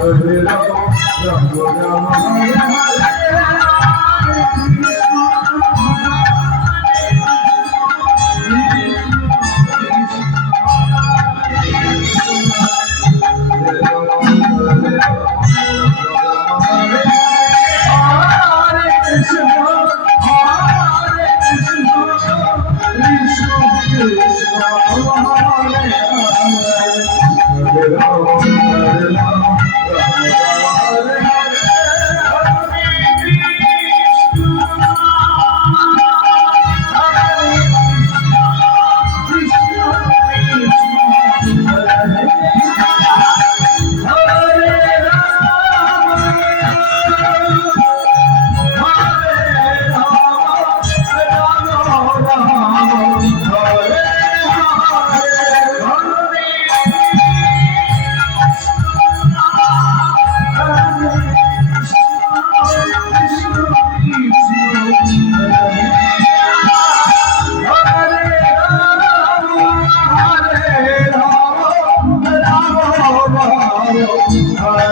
Hare Rama, Rama Rama, Hare Hare